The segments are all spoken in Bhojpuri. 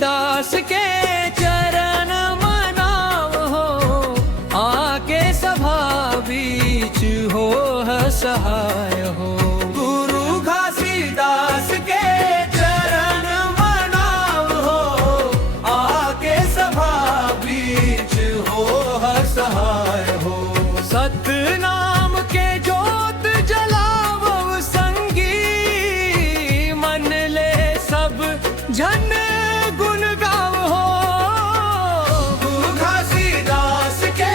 दास के चरण मनाव हो, आके सभा बीच हो सहाय हो। गुरु घासीदास के चरण मनाव हो, आके सभा बीच हो सहाय हो। सतनाम के जोत जलावो संगी, मन ले सब जन गुण गाव हो। गुरु घासीदास के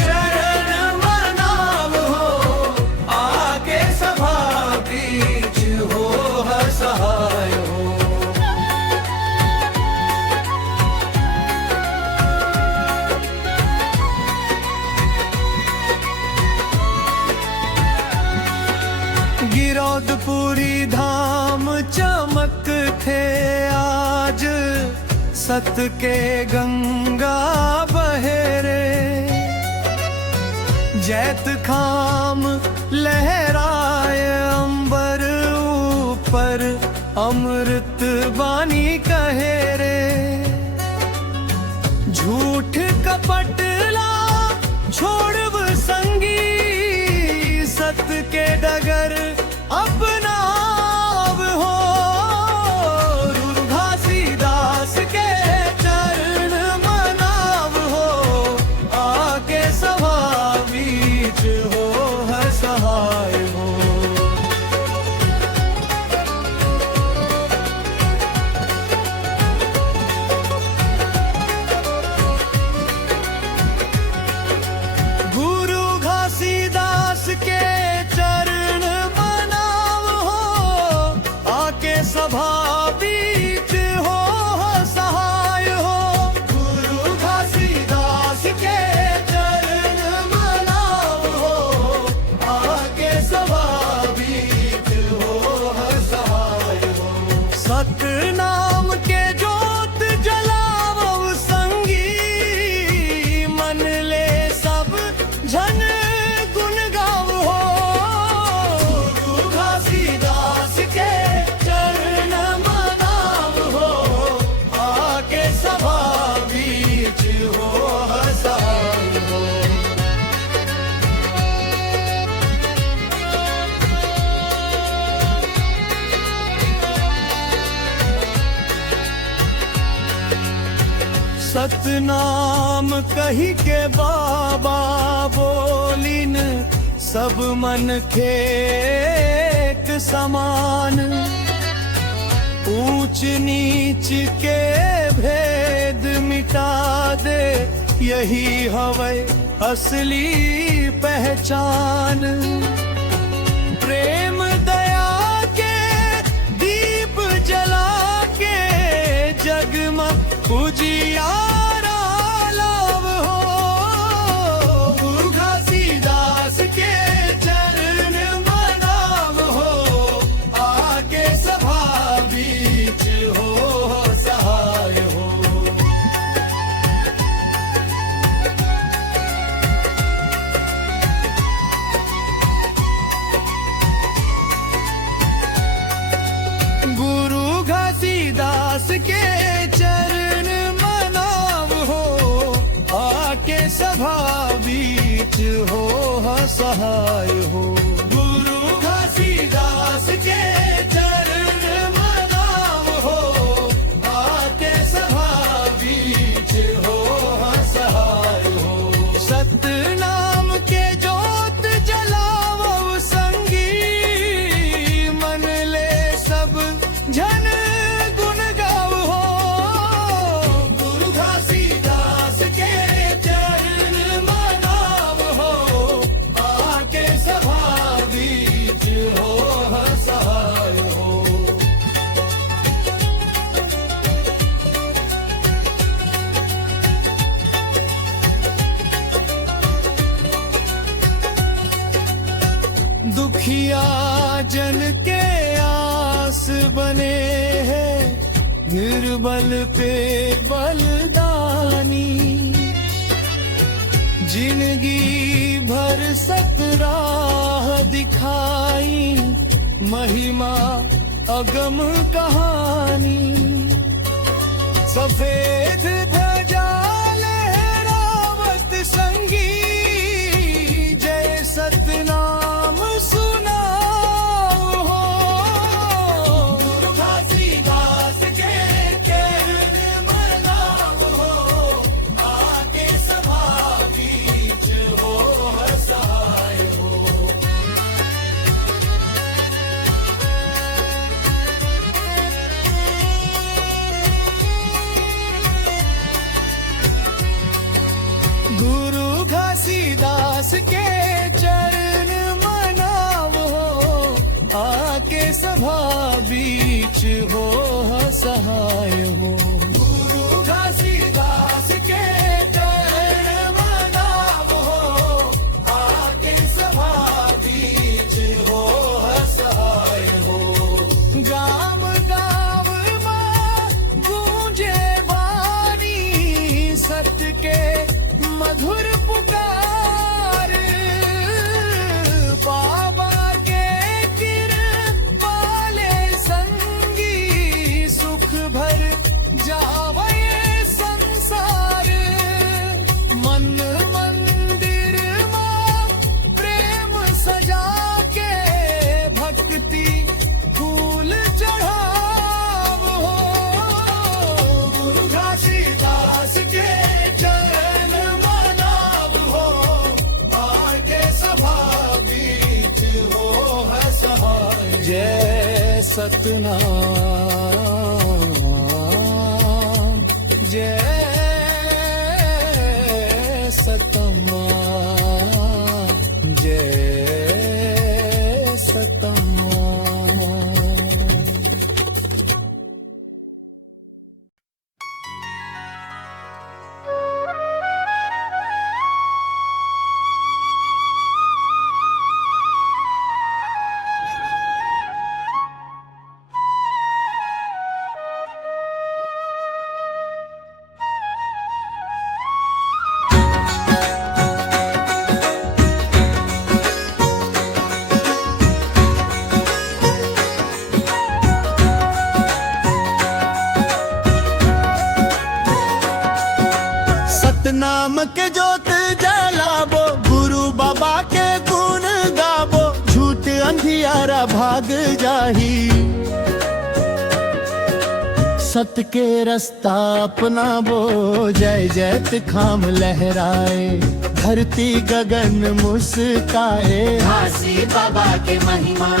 चरण मनाव हो, आके सभा बीच हो सहाय हो। गिरौदपुरी धाम चमक थे आज, सत के गंगा बहेरे। जैत खाम लहराए अंबर ऊपर, अमृत बानी कहे रे। झूठ कपटला छोड़ब संगी, सत के डगर अपनाव हो। गुरु घासीदास के चरण मनाव हो, आके सभा बीच हो सहाय हो। गुरु घासीदास के चरण मनाव हो, आके सभा बीच हो सहाय हो। गुरु घासीदास के चरण मनाव हो, आके सभा बीच हो सहाय हो। सतनाम के जोत जलावो संगी, मन ले सब जन गुण गाव हो। गुरु घासीदास के चरण मनाव हो, आके सभा बीच हो सहाय हो। सतनाम कही के बाबा बोलिन, सब मन खेक समान। ऊंच नीच के भेद मिटा दे, यही हवै असली पहचान। प्रेम दया के दीप जला के, जगमग उजियारा लाव हो। गुरु घासीदास के चरण मनाव हो, आके सभा बीच हो सहाय हो। गुरु घासीदास के चरण मनाव हो, आके सभा बीच हो सहाय हो। गुरु घासीदास के चरण मनाव हो, आके सभा बीच हो सहाय हो। सतनाम के जोत जलावो संगी, मन ले सब जन गुण गाव हो। गुरु घासीदास के चरण मनाव हो, आके सभा बीच हो दुखिया जन के आस बने हैं, निर्बल पे बलदानी। जिंदगी भर सतराह दिखाई, महिमा अगम कहानी। सफेद ध्वजा लहरावत संगी, जय सतनाम सुनाओ हो। गुरु घासीदास के चरण मनाओ हो, आके सभा बीच हो सहाय हो। गुरु घासीदास के चरण मनाओ, आके सभा बीच हो सहाय हो। गुरु घासीदास के चरण मनाओ, आके सभा बीच हो सहाय हो। गाम गाम मां गूंजे वाणी, सत्य के मधुर पुकार। बाबा के कृपाले संगी, सुख भर जावे संसार। मन मंदिर मां प्रेम सजा के, भक्ति फूल चढ़ाव हो। गुरु घासीदास के चरण मनाव हो, आके सभा बीच हो सहाय। जय सतनाम, जय सतनाम, जय सतनाम। सतनाम के जोत जलाबो, गुरु बाबा के गुण गाबो, झूठ अंधियारा भाग जाही। सत के रास्ता अपनाबो, जय जयत खाम लहराए। धरती गगन मुस्काए, घासी बाबा के महिमा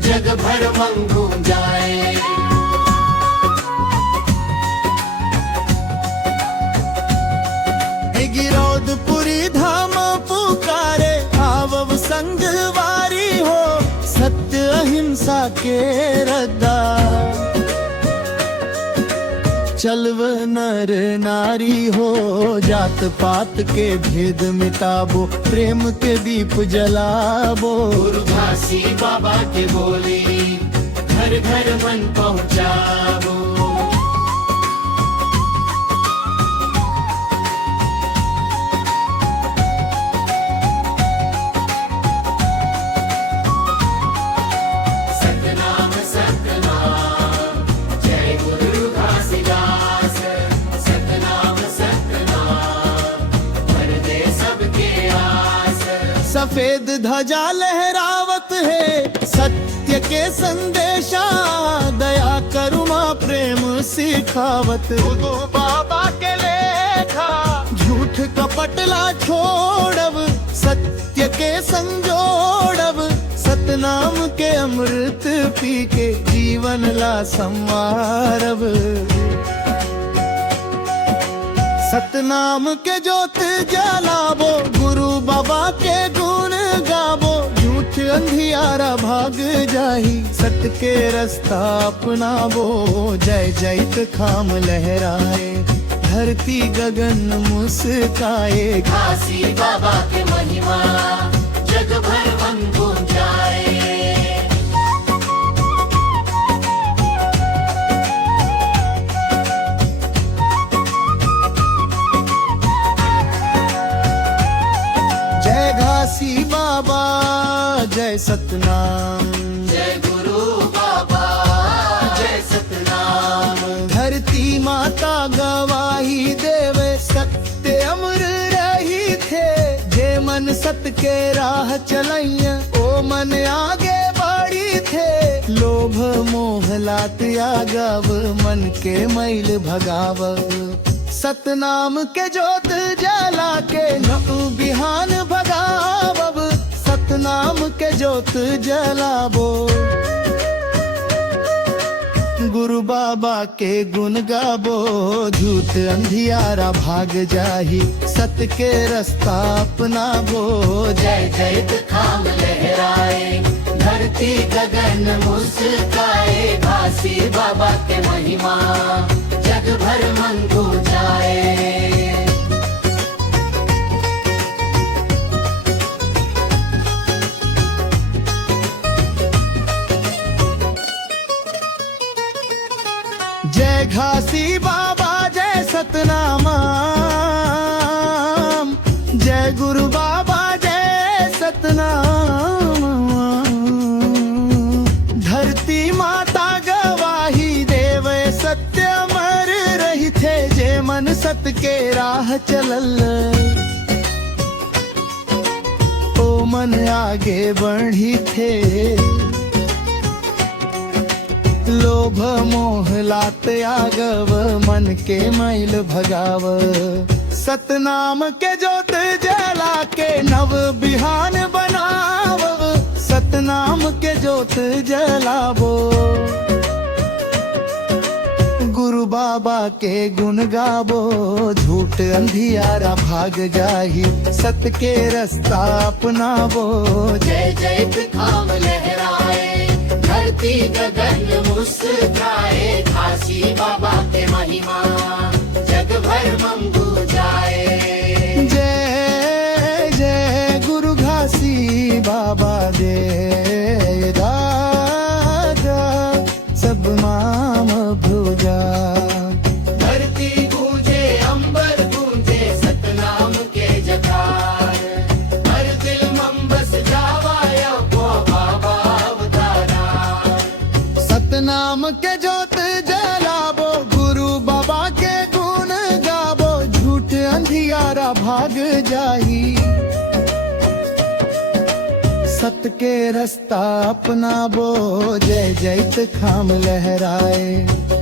जग भर मंगू जाए। गिरौदपुरी धाम पुकारे, आवव संगवारी हो। सत्य अहिंसा के रद्दा, चलव नर नारी हो। जात पात के भेद मिटाबो, प्रेम के दीप जलाबो। गुरु घासी बाबा के बोली, घर घर मन पहुँचाबो। सतनाम सतनाम, जय गुरु घासीदास। सतनाम सतनाम, भर दे सबके आस। सफेद ध्वजा लहरावत है, सत्य के संदेशा। दया करुणा प्रेम सिखावत, गुरु बाबा के लेखा। झूठ कपटला छोड़ब, सत्य के संजोड़ब। सतनाम के अमृत पी के, जीवन ला संवारब। सतनाम के जोत जलाबो, गुरु बाबा के गुण गाबो। झूठ अंधियारा भाग जाही, सत के रास्ता अपनाबो। जय जयत खाम लहराए, धरती गगन मुस्काए। घासी बाबा के महिमा जग भर मन गूंज जाए। जय घासी बाबा जय सतनाम, जय गुरु बाबा जय सतनाम। धरती माता गवाही देवे सत्य अमर रही थे, जे मन सत के राह चलैया ओ मन आगे बढ़ी थे। लोभ मोह लात आगव मन के मैल भगाव, सतनाम के जोत जला के नव बिहान भगावब, सतनाम के जोत जलाबो। गुरु बाबा के गुण गाबो, झूठ अंधियारा भाग जाही, सत्य के रास्ता अपनाबो। जय जय खाम लहराए, धरती गगन मुस्काए, घासी बाबा के महिमा जग भर मन गूंज जाए। जय घासी बाबा जय सतनाम, जय गुरु बाबा जय सतनाम। धरती माता गवाही देवे सत्य अमर रही थे, जे मन सत के राह चलल ओ मन आगे बढ़ी थे। लोभ मोह लात आगव मन के मैल भगाव, सतनाम के जोत जला के नव बिहान बनाव, सतनाम के जोत जलावो। गुरु बाबा के गुण गावो, झूठ अंधियारा भाग जाही, सत्य के रास्ता अपनावो। जय जय खाम लहराए, धरती गगन मुस्काए, घासी बाबा के महिमा जग भर मन गूंज जाए। जय जय गुरु घासी बाबा जय दादा सब माम भुजा। धरती गूंजे अंबर गूंजे, सतनाम के जयकार, हर दिल में बस जावा को बाबा अवतारा। सतनाम के जोत जलाबो, गुरु बाबा के गुण गाबो, झूठ अंधियारा भाग जाही, सत्य के रास्ता अपनाबो। जय जैत खाम लहराए,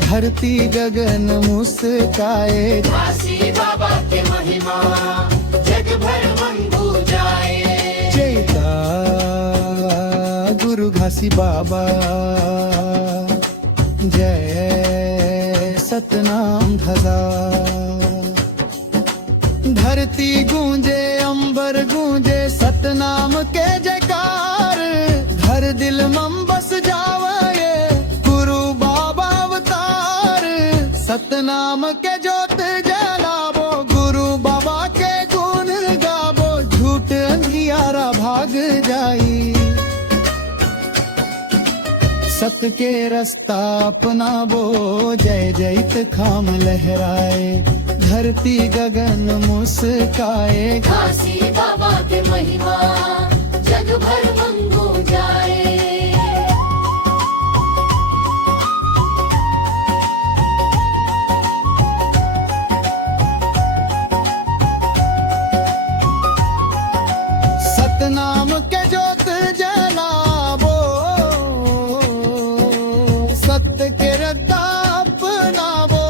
धरती गगन मुस्काए, घासी बाबा के महिमा जग भर मन गूंज जाए। जयता गुरु घासी बाबा जय सतनाम धजा। धरती गूंजे अंबर गूंजे, सतनाम के जयकार, हर दिल में बस जावे गुरु बाबा अवतार। सतनाम के जोत जलाबो, गुरु बाबा के गुण गाबो, झूठ अंधियारा भाग जाई, सत्य के रास्ता अपनाबो। जय जैत खाम लहराए, धरती गगन मुस्काए, घासी बाबा के महिमा जग भर मन गूंज जाए। सतनाम के जोत जलाबो, सत्य के रास्ता अपनाबो।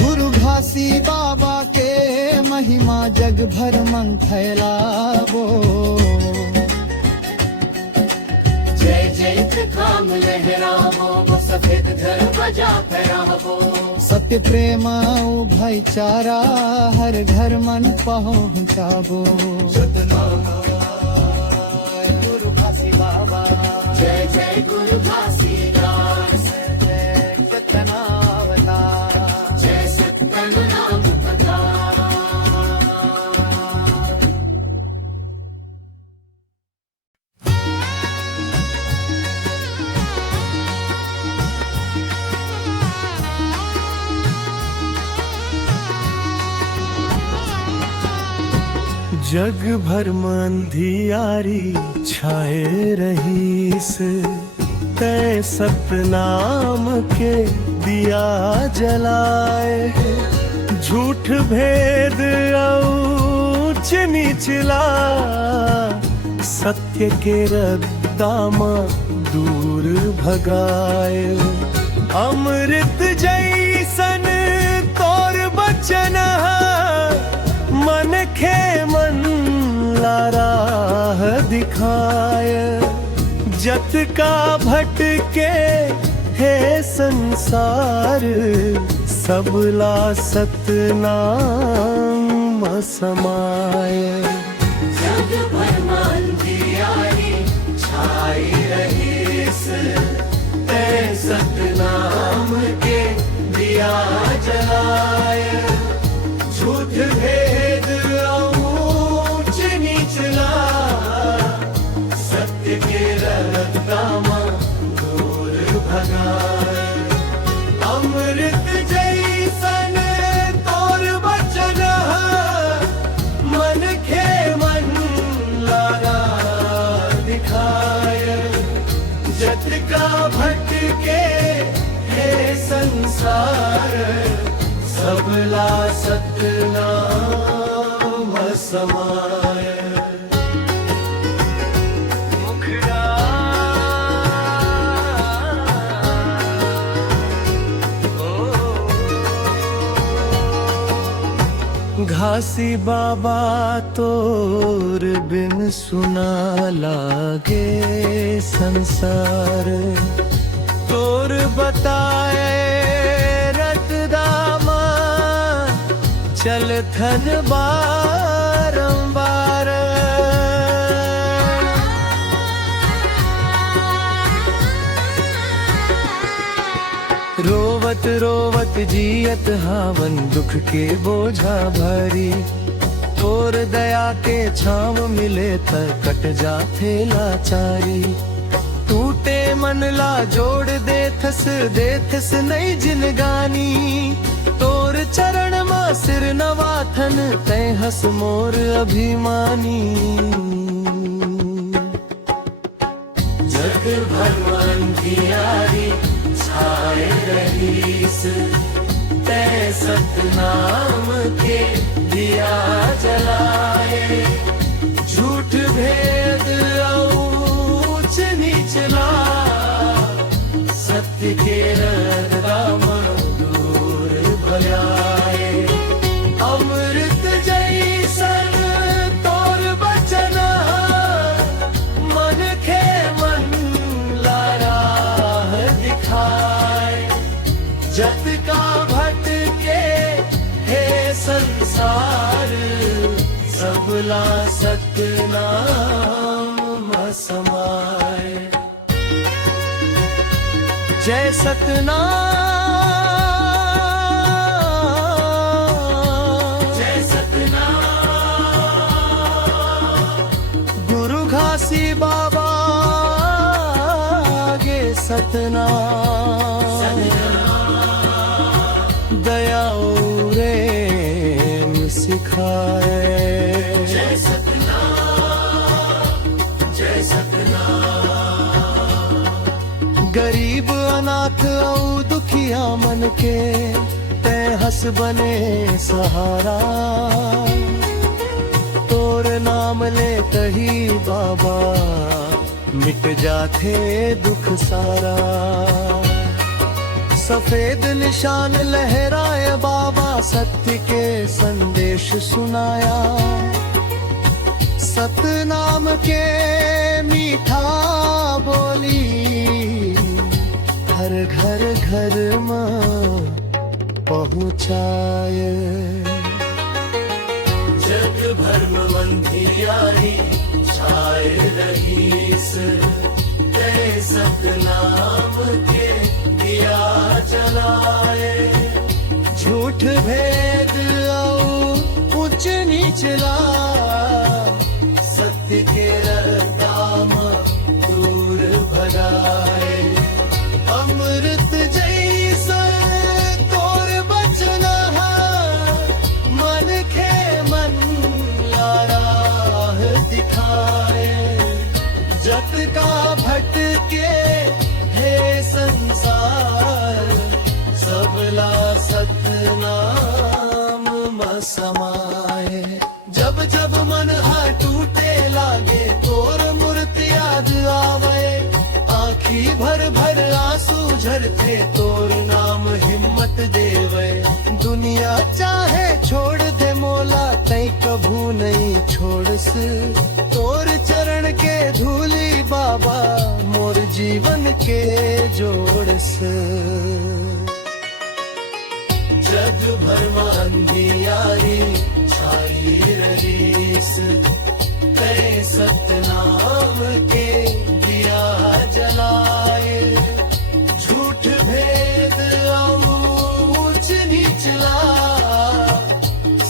गुरु घासी बाबा के महिमा जग भर मन फैलावो। जय जय खाम लहरावो, वो सफेद घर बजा फहरावो। सत्य प्रेम उ भाईचारा हर घर मन पहुँचाबो। गुरु घासी बाबा जय जय गुरु घासीदास, जय सतनावतार, जय सतनाम पता। जग भर में अंधियारी छाए रहीस, तय सतनाम के दिया जलाए। झूठ भेद ऊंच निचला, सत्य के रद्दा में दूर भगाए। अमृत जैसन तोर बचन मन खे मन राह दिखाए। जत का भटके है संसार, सबला सतनाम समाए। जग भर में अंधियारी छाई रहीस, तय सतनाम के दिया जलाए। झूठ भेद ऊंच निचला, सत्य के रद्दा में दूर भगाए। अमृत जैसन तोर बचन मन खे मन लारा दिखाए। जत का भटके है संसार, सबला सतनाम समाए। घासी बाबा तोर बिन सुना लागे संसार। तोर बताए रतदामा चल थन बारंबार। रोवत रोवत जियत हावन दुख के बोझा भारी। तोर दया के छाव मिले त कट जाथे लाचारी। टूटे मन ला जोड़ देथस नई जिनगानी। तोर चरण मा सिर नवाथन तै हस मोर अभिमानी। जग भर में अंधियारी छाए रहीस, तय सतनाम के दिया जलाए। झूठ भेद ऊंच निचला, सत्य के रद्दा में दूर भगाए। अमृत जैसन तोर बचन मन खे मन लारा दिखाए। जत का भटके है संसार, सबला सतनाम समाए। जय सतनाम, जय सतनाम। गुरु घासी बाबा गे सतनाम। दया रे सिखाए। जय सतनाम, जय सतनाम। गरीब अनाथ औ दुखिया मन के तै हस बने सहारा। तोर नाम ले तही बाबा मिट जाथे दुख सारा। सफेद निशान लहराए बाबा, सत्य के संदेश सुनाया। सतनाम के मीठा बोली, हर घर घर में पहुँचाए। जग भर में अंधियारी छाए रहीस, तय सतनाम के दिया जलाए। झूठ भेद ऊंच निचला, सत्य के रद्दा में दूर भगाए। अमृत जैसन तोर बचन मन खे मन लारा जग भर में अंधियारी छाई रहीस, कै सतनाम के दिया जलाए। झूठ भेद ऊंच निचला,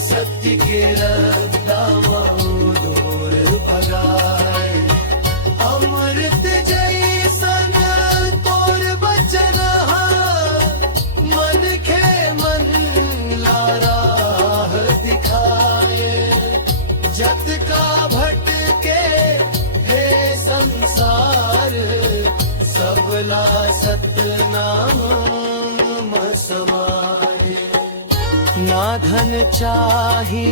सत्य के रद्दा दूर भगाए। अमृत जैसन तोर बचन मन के मन लारा दिखाए। जत का भटके हे संसार, सबला सतनाम समाए। ना धन चाही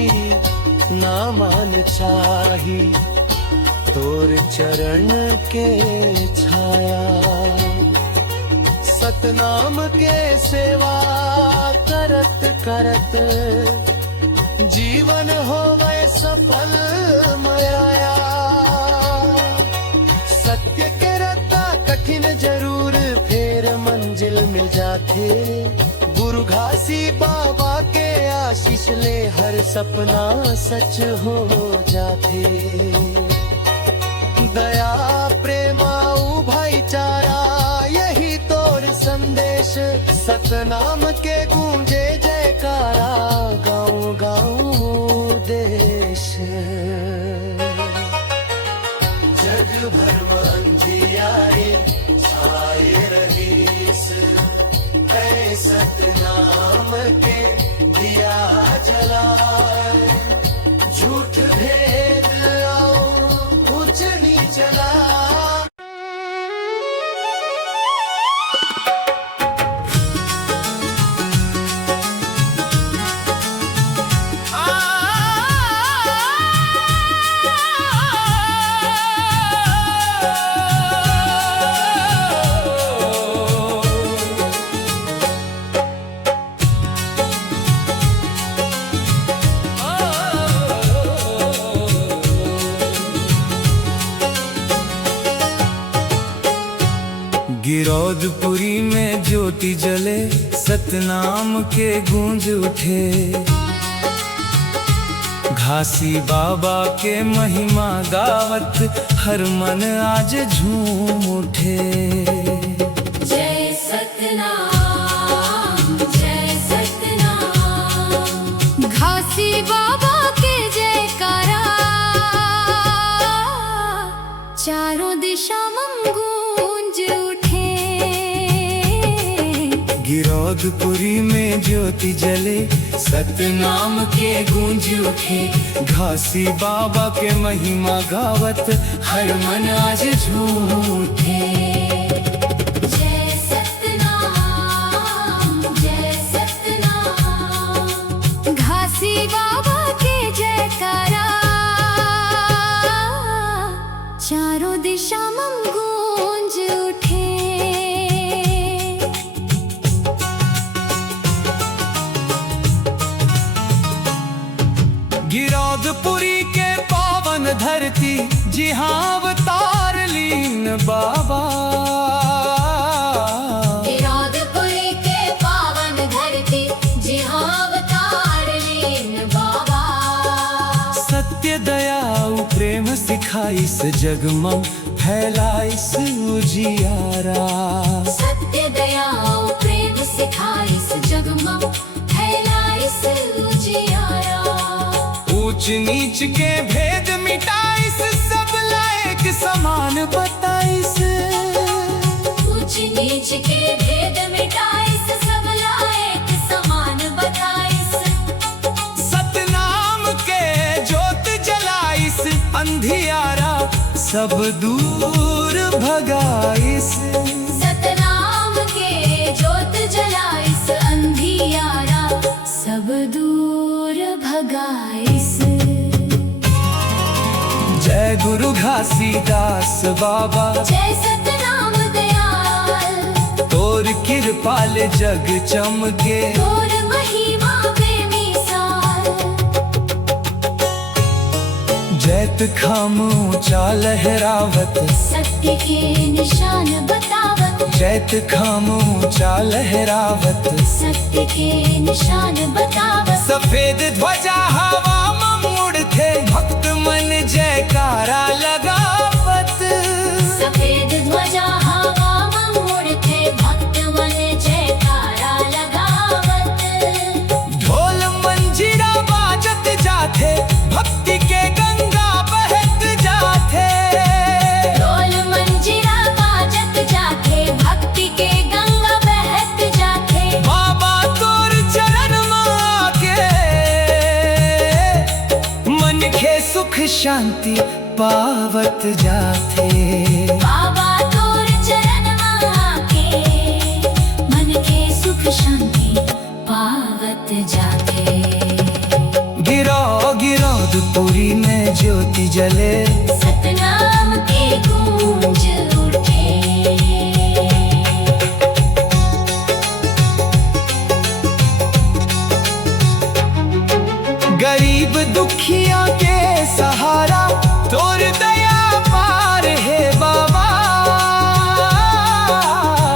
ना मान चाही, तोर चरण के छाया। सतनाम के सेवा करत करत, जीवन होवे सफल मयाया। सत्य के रत्ता कठिन जरूर, फिर मंजिल मिल जाते। गुरु घासी बाबा के आशीष ले, हर सपना सच हो जाते। दया प्रेमाऊ भाईचारा, यही तोर संदेश। सतनाम के गूंजे जयकारा, गाँव गाँव देश। जग भर में अंधियारी छाए रहीस, कै सतनाम के दिया जलाए। झूठ भेद ऊंच नीचला। गिरौदपुरी में ज्योति जले, सतनाम के गूंज उठे। घासी बाबा के महिमा गावत, हर मन आज झूम उठे। जय सतनाम जय सतनाम, घासी बाबा के जयकारा। चारों दिशा में गूंज उठे। गिरौदपुरी में ज्योति जले, सतनाम के गूंज उठे। घासी बाबा के महिमा गावत, हर मन आज झूम उठे। जय सतनाम जय सतनाम, घासी बाबा के जयकारा। चारों दिशा में गूंज उठे। गिरौदपुरी के पावन धरती, जी हाँ अवतार लीन बाबा। गिरौदपुरी के पावन धरती, जी हाँ अवतार लीन बाबा। सत्य दया प्रेम सिखाइस, जग में फैलाइस उजियारा। सत्य दया प्रेम सिखाइस, जग में फैलाइस उजियारा। ऊंच नीच के भेद मिटाइस, सब लायक समान बताइस। ऊंच नीच के भेद मिटाइस, सब लायक समान बताइस। सतनाम के ज्योत जलाइस, अंधियारा सब दूर भगाइस। सतनाम के ज्योत जलाइस, अंधियारा सब दूर भगाइस। जय गुरु घासीदास बाबा, जय सतनाम दयाल। तोर कृपाल जग चमके, तोर महिमा बेमिसाल। जैत खाम ऊंचा लहरावत, सत्य के निशान बतावत, जैत खाम ऊंचा लहरावत, सत्य के निशान बतावत। सफेद ध्वजा हवा में उड़ते, भक्त मन जयकारा लगावत। सफेद ध्वजा हवा में उड़ते, भक्त मन जयकारा लगावत। ढोल मंजीरा बाजत जाते, भक्ति के गंगा बहत जाते। ढोल मंजीरा बाजत जाते, भक्ति के गंगा बहत जाते। बाबा तोर चरण में आके मन के सुख शांति पावत जाते। बाबा तोर चरण में आके मन के सुख शांति पावत जाते। गिरौदपुरी में ज्योति जले, सतनाम के गूंज उठे। गरीब दुखिया के सहारा, तोर दया पार है बाबा।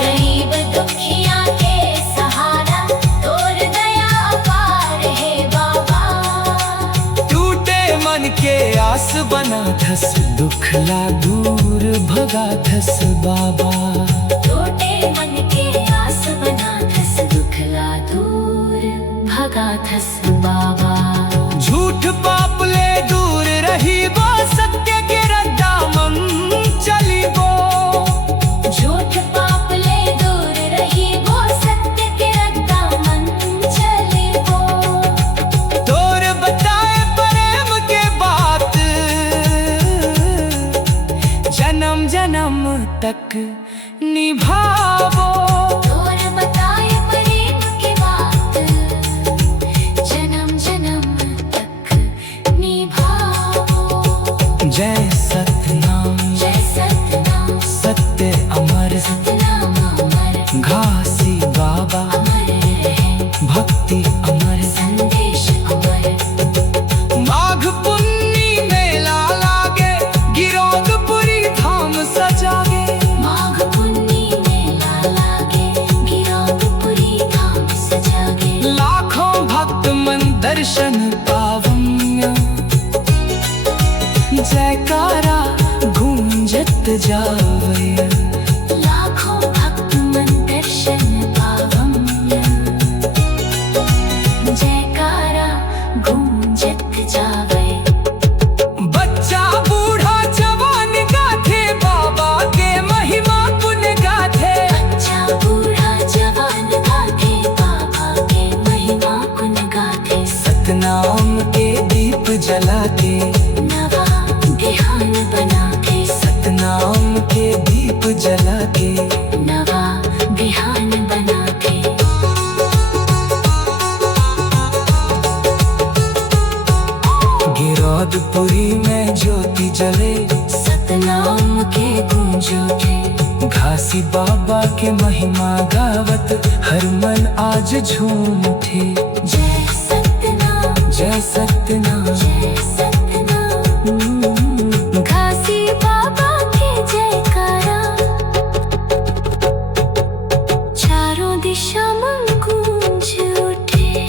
गरीब दुखिया के सहारा, तोर दया पार है बाबा। टूटे मन के आस बना थस, दुखला दूर भगा थस बाबा। टूटे मन के आस बना थस, दुखला दूर भगा थस बाबा। झूठ पाप ले दूर रही बो, सत्य के रद्दा मन चली बो। झूठ पाप ले दूर रही वो, सत्य के रद्दा मन चले वो। तोर बताए प्रेम के बात, जन्म जन्म तक निभावो। तोर बताए प्रेम के बात, जन्म जन्म तक निभाओ। जय सतनाम, जय सतनाम, सत्य अमर, सतनाम अमर, घासी बाबा, अमर है भक्ति अमर। संदेश अमर। माघ पुन्नी मेला लागे, गिरौदपुरी धाम सजागे। माघ पुन्नी मेला लागे, गिरौदपुरी धाम सजागे। लाखों भक्त मन दर्शन पावन, जयकारा गूंजत जावे। लाखों भक्त मन दर्शन पावम, जयकारा गूंजत जावे। बच्चा बूढ़ा जवान गाथे, बाबा के महिमा पुन गाथे। बच्चा बूढ़ा जवान गाथे, बाबा के महिमा गुण गाथे। सतनाम के दीप जलाते, नवा ध्यान बनाते, सतनाम के दीप जलाते। नवा ध्यान बनाते। गिरौदपुरी में ज्योति जले, सतनाम के गूंज उठे। घासी बाबा के महिमा गावत, हर मन आज झूम उठे। जय सतनाम, जय सतनाम, जय सतनाम। घासी बाबा के जयकारा, चारों दिशा में गूंज उठे।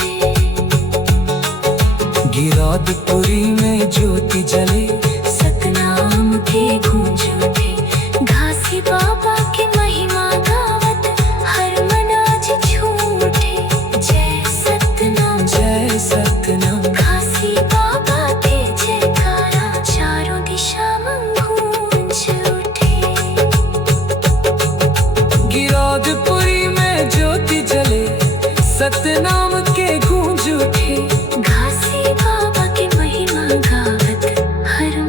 गिरौदपुरी में ज्योति जले, सतनाम के गूंज उठे। घासी बाबा की महिमा गावत, हर मन आज झूम उठे। जय सतनाम, जय सतनाम। घासी बाबा के जयकारा, चारों दिशा में गूंज उठे। गिरौदपुरी में ज्योति जले, सतनाम के गूंज उठे। घासी बाबा की महिमा गावत, हर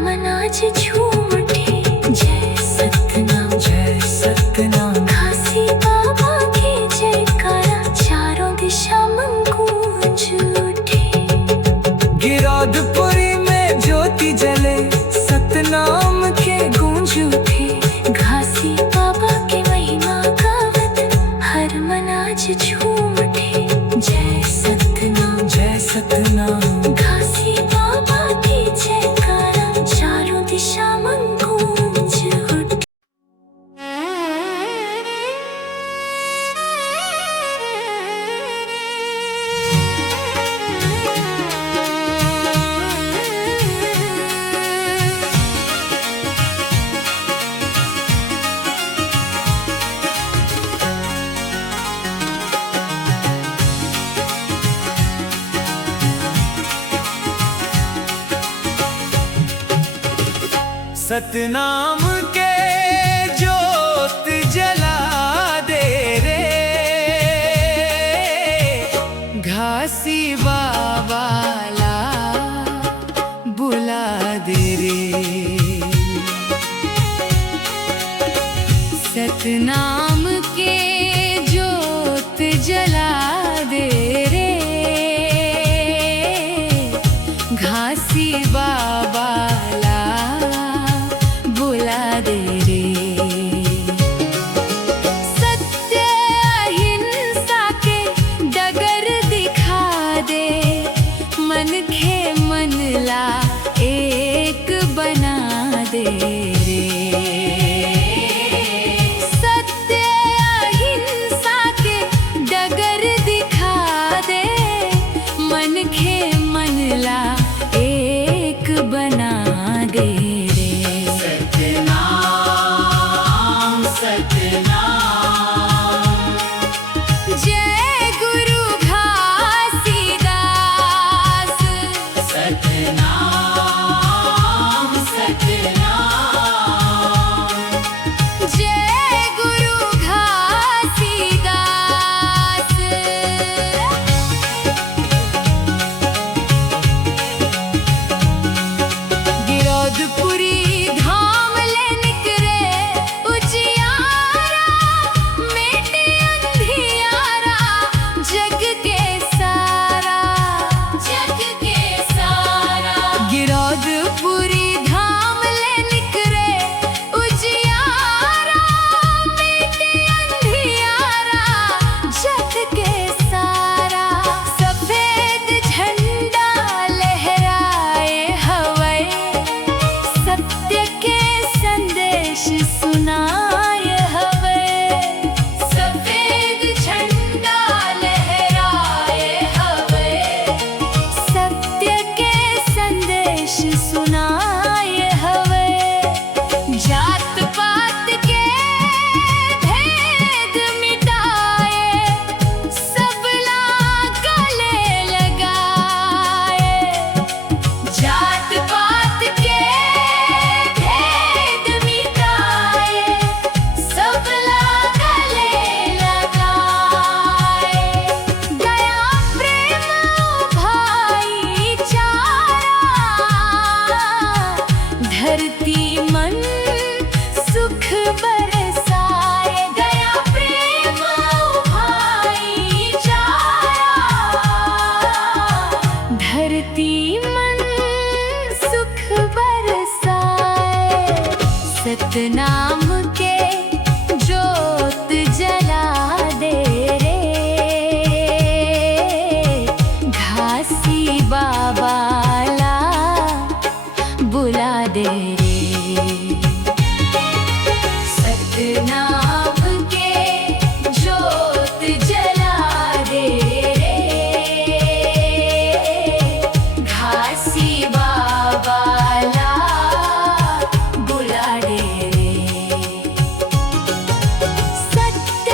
सतनाम के जोत जला दे रे, घासी बाबा ला बुला दे रे। सतनाम के जोत जला दे रे, घासी बाबा ला बुला दे रे। सत्य अहिंसा के डगर दिखा दे, मन खे मन ला एक बना दे रे। सत्य अहिंसा के डगर दिखा दे, मन खे मन ला एक बना दे रे। सतनाम सतनाम, जय गुरु घासीदास। सतनाम सतनाम, जय गुरु घासीदास। गिरौदपुरी धाम ले निकरे उजियारा, मेटे अंधियारा जग के सारा, जग के सारा। गिरौदपुरी धाम ले निकरे उजियारा, मेटे अंधियारा जग के सारा। सफेद झंडा लहराए हवै, सत्य के संदेश सुनाए हवै। सफेद झंडा लहराए हवै, सत्य के संदेश सुनाए हवै। जात पात के भेद मिटाए, सबला गले लगाए। जात पात के भेद मिटाए, सबला गले लगाए। दया प्रेम भाईचारा, धरती मन सुख बरसाए। दया प्रेम भाईचारा, धरती मन सुख बरसाए। सतनाम के जोत जला दे रे, घासी बाबा ला बुला दे रे। सतनाम के जोत जला दे रे, घासी बाबा ला बुला दे रे। सत्य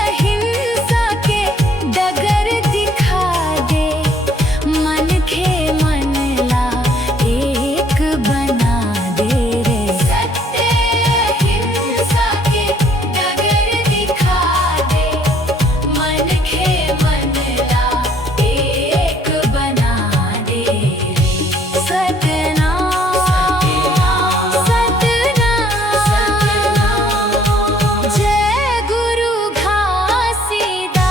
अहिंसा के डगर दिखा दे, मन खे मन ला एक बना दे रे। सत्य अहिंसा के डगर दिखा दे, मन खे मन ला एक बना दे रे। सतनाम सतनाम, जय गुरु घासीदास।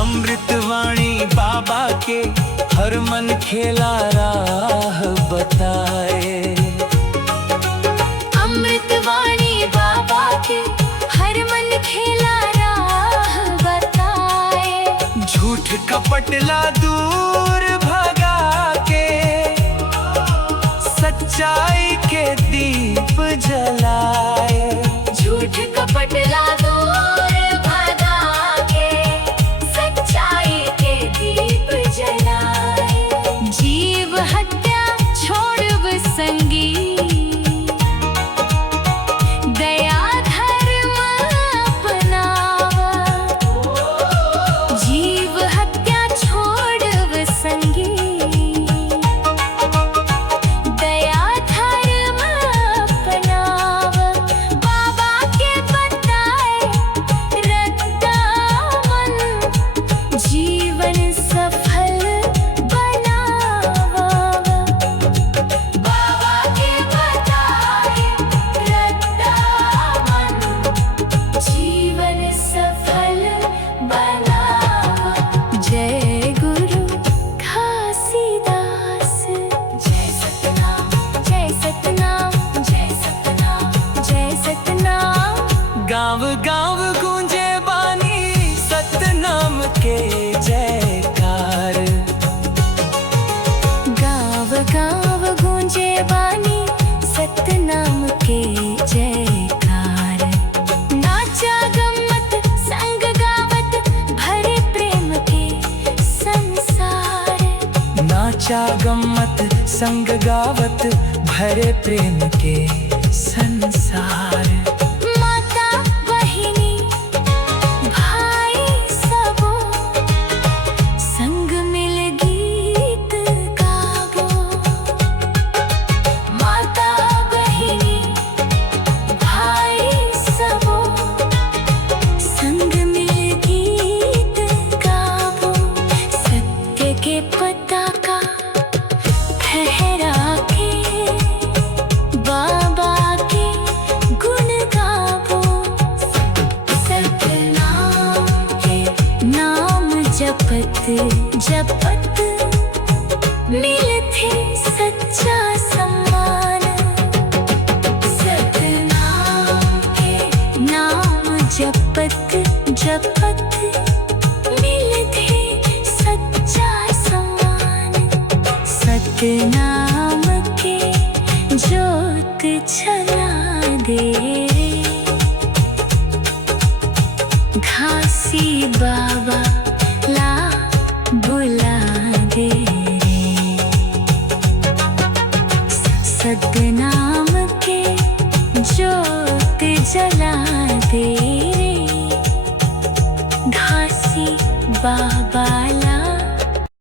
अमृतवाणी बाबा के हर मन खेला राह बताए। अमृतवाणी बाबा के हर मन खेला राह बताए। झूठ कपटला दूर भगा के, सच्चाई के दीप जलाए। झूठ कपट ला दूर भगा के, सच्चाई के दीप जलाए। जीव हत्या छोड़ब संगी, दया धर्म अपनावा। जीव नाचा गम्मत संग गावत भरे प्रेम के संसार। माता बहिनी भाई सबो संग मिल गीत गावो। माता बहिनी भाई सबो संग मिल गीत गावो। सत्य के पताका फहरा के बाबा के गुण गावो। सतनाम के नाम जपत जपत मिलते सच्चा सम्मान। सतनाम के नाम जपत जपत मिलते सच्चा सम्मान। सतनाम के ज्योत जला दे घासी बाबा ला बुला दे। सतनाम के ज्योत जला दे घासी बाबा